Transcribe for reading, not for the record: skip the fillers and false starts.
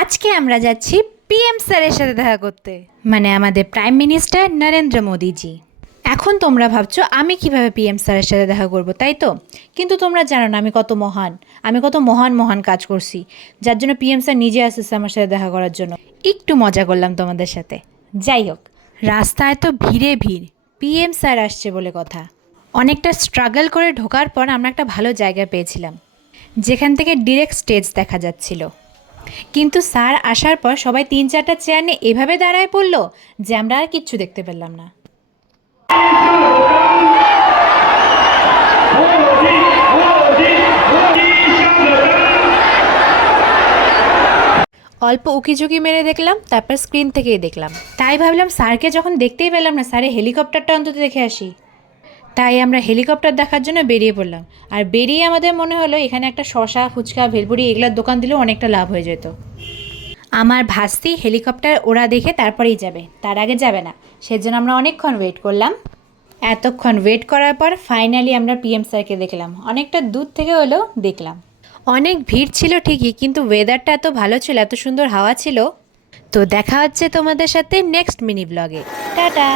আজকে আমরা যাচ্ছি পিএম স্যারের সাথে দেখা করতে, মানে আমাদের প্রাইম মিনিস্টার নরেন্দ্র মোদীজি। এখন তোমরা ভাবছো আমি কিভাবে পিএম স্যারের সাথে দেখা করব, তাই তো? কিন্তু তোমরা জানো না আমি কত মহান, আমি কত মহান মহান কাজ করছি, যার জন্য পিএম স্যার নিজে আসছে আমার সাথে দেখা করার জন্য। একটু মজা করলাম তোমাদের সাথে। যাই হোক, রাস্তায় তো ভিড়ে ভিড়, পিএম স্যার আসছে বলে কথা। অনেকটা স্ট্রাগল করে ঢোকার পর আমরা একটা ভালো জায়গা পেয়েছিলাম, যেখান থেকে ডিরেক্ট স্টেজ দেখা যাচ্ছিল। কিন্তু স্যার আসার পর সবাই 3-4টা চেয়ার নিয়ে এভাবে দাঁড়ায় পড়লো যে আমরা আর কিচ্ছু দেখতে পেলাম না। অল্প উকিঝুঁকি মেরে দেখলাম, তারপর স্ক্রিন থেকেই দেখলাম। তাই ভাবলাম স্যারকে যখন দেখতেই পেলাম না, স্যারের হেলিকপ্টারটা অন্তত দেখে আসি। তাই আমরা হেলিকপ্টার দেখার জন্য বেরিয়ে পড়লাম। আর বেরিয়ে আমাদের মনে হলো এখানে একটা শশা, ফুচকা, ভেলপুরি এগুলোর দোকান দিলেও অনেকটা লাভ হয়ে যেত। আমার ভাস্তি হেলিকপ্টার ওরা দেখে তারপরেই যাবে, তার আগে যাবে না। সেজন্য আমরা অনেকক্ষণ ওয়েট করলাম। এতক্ষণ ওয়েট করার পর ফাইনালি আমরা পিএম স্যারকে দেখলাম, অনেকটা দূর থেকে হলেও দেখলাম। অনেক ভিড় ছিল ঠিকই, কিন্তু ওয়েদারটা এত ভালো ছিল, এত সুন্দর হাওয়া ছিল। তো দেখা হচ্ছে তোমাদের সাথে নেক্সট মিনি ব্লগে। টাটা।